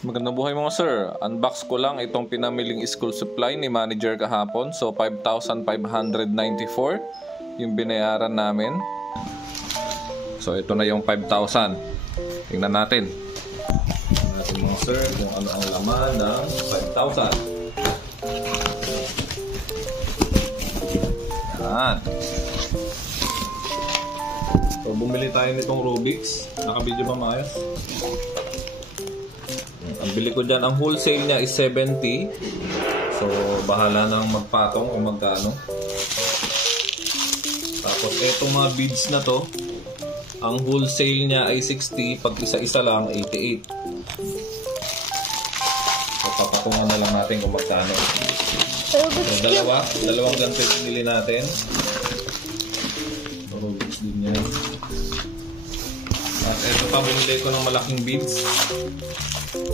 Magandang buhay mga sir. Unbox ko lang itong pinamiling school supply ni manager kahapon. So 5,594 yung binayaran namin. So ito na yung 5,000. Tingnan natin. Tingnan natin mga sir kung ano ang laman ng 5,000. Yan. So bumili tayo nitong Rubik's. Naka-video ba maayos? Ang bili ko dyan, ang wholesale niya is 70. So, bahala nang magpatong kung magkano. Tapos, etong mga beads na to, ang wholesale niya ay 60. Pag isa-isa lang, 88. So, papatungan na lang natin kung magkano. So, dalawang ganito yung pinili natin. So, Rubik's din yan. At eto pa, bumili ko ng malaking beads.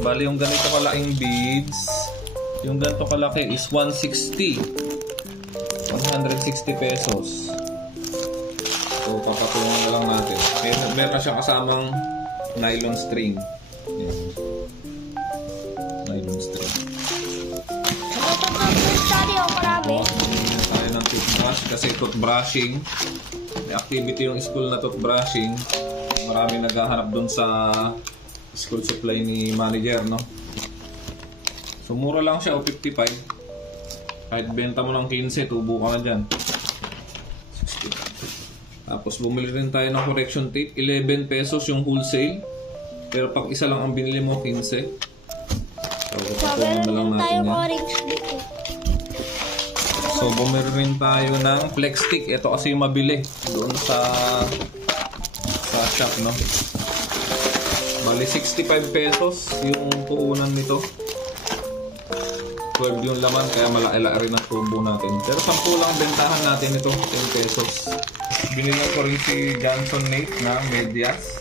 Bali, yung ganito kalaking beads, yung ganito kalaki is 160. 160 pesos. So, papatungan na lang natin. Meron siyang kasamang nylon string. Yan. Nylon string. Tayo ng toothbrush kasi toothbrushing. May activity yung school na toothbrushing. Marami naghahanap dun sa school supply ni manager, no? So, mura lang siya, 55. Kahit benta mo ng 15, tubo ka na dyan. 60. Tapos, bumili rin tayo ng correction tape. 11 pesos yung wholesale. Pero pag isa lang ang binili mo, 15. So, papatungan na lang natin yan. So, bumili rin tayo ng flex stick. Ito kasi yung mabili doon sa shop, no? Bali, 65 pesos yung puhunan nito. 12 yung laman, kaya malaki-laki rin ang tubo natin. Pero 10 lang bentahan natin ito, 10 pesos. Binili ko rin si Johnson Nate na medyas.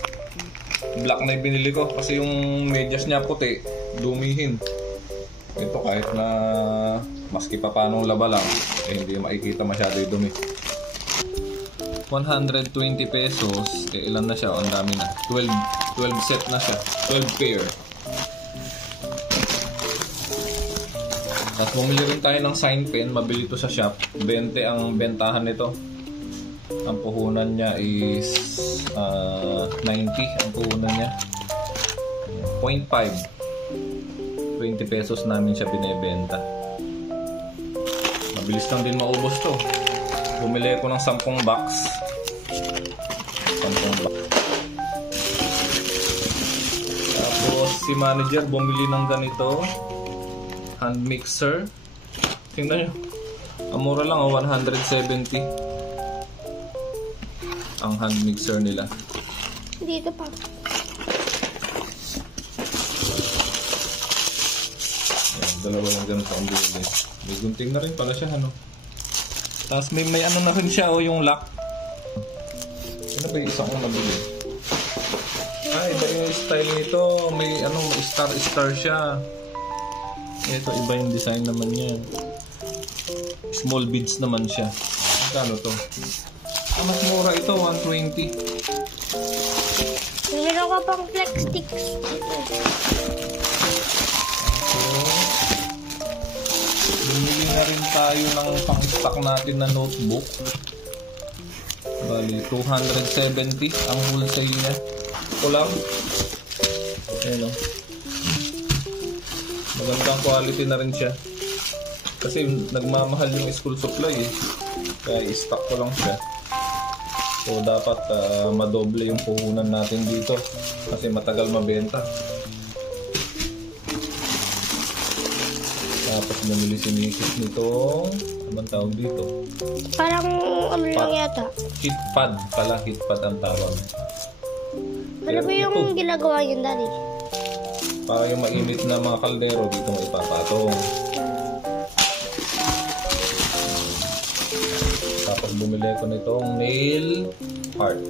Black na yung binili ko kasi yung medyas niya puti, dumihin. Ito kahit na maski pa paano laba lang, hindi makikita masyado yung dumi. 120 pesos, ilan na siya? Ang dami na. 12 set na siya. 12 pair. At bumili rin tayo ng sign pen. Mabili to sa shop. 20 ang bentahan nito. Ang puhunan niya is 90 ang puhunan niya. 0.5. 20 pesos namin siya binebenta. Mabilis lang din maubos to. Bumili ko ng 10 box. 10 box. Tapos si manager bumili ng ganito hand mixer. Tingnan nyo, ang mura lang, 170 ang hand mixer nila. Dito pa. Ayan, dalawa yung ganito ang bili. May gunting na rin pala siya, ano. Tapos may ano na rin siya, yung lock. Ano ba yung isang kong nabili? Iba yung style nito. May ano, may star siya. Ito, iba yung design naman niya. Small beads naman siya. Magkano to? Mas mura ito, 120. Meron ka pang flex sticks dito. Bumili na rin tayo ng pang-stock natin na notebook. Bali, 270 ang wholesale niya. Ito lang. Ayan o. Magandang quality na rin siya. Kasi nagmamahal yung school supply eh. Kaya i-stock ko lang siya. So dapat madoble yung puhunan natin dito. Kasi matagal mabenta. Tapos namili si Mrs. nito. Anong tawag dito? Parang ano lang yata. Heat pad pala. Heat pad ang tawag. Ano ba yung ginagawa yun, Daddy? Para yung mainit na mga kaldero dito mo ipapatong. Tapos bumili ko nitong nail art.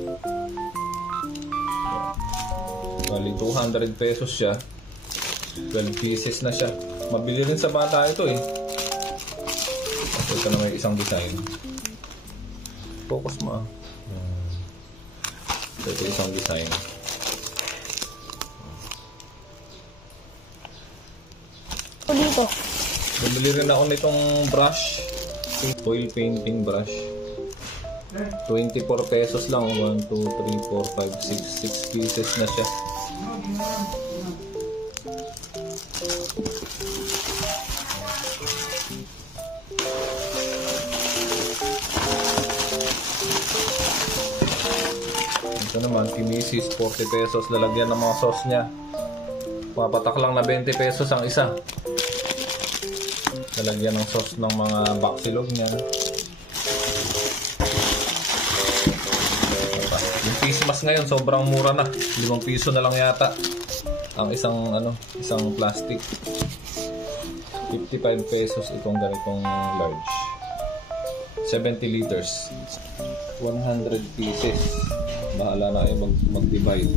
Bali 200 pesos siya. 12 pieces na siya. Mabili rin sa bata ito eh. Ito na may isang design. Focus mo ah. Ito isang design. to. Bumili rin ako nitong brush. Oil painting brush. 24 pesos lang. 1, 2, 3, 4, 5, 6 pieces na siya. Ito naman, Kimisis, 40 pesos. Lalagyan ng mga sauce niya. Papatak lang na 20 pesos ang isa. Lalagyan ng sauce ng mga baksilog niya. Yung face mask ngayon, sobrang mura na. 5 piso na lang yata ang isang plastic. 55 pesos itong ganitong large. 70 liters. 100 pieces. Bahala na kayo mag-divide.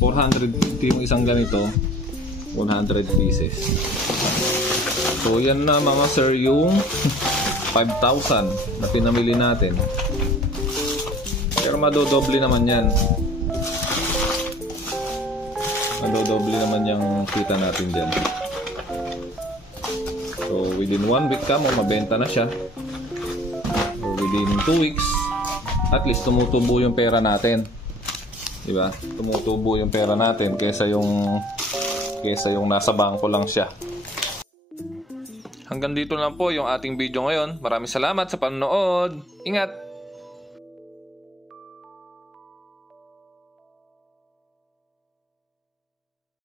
450 yung isang ganito. 100 pieces. So yan na mga sir yung 5,000 na pinamili natin. Pero madodoble naman yan. Madodoble naman yung kita natin dyan. So within 1 week ka mo mabenta na siya. Or within 2 weeks at least tumutubo yung pera natin. Diba? Tumutubo yung pera natin kaysa yung nasa bangko lang siya. Hanggang dito lang po yung ating video ngayon. Maraming salamat sa panonood. Ingat!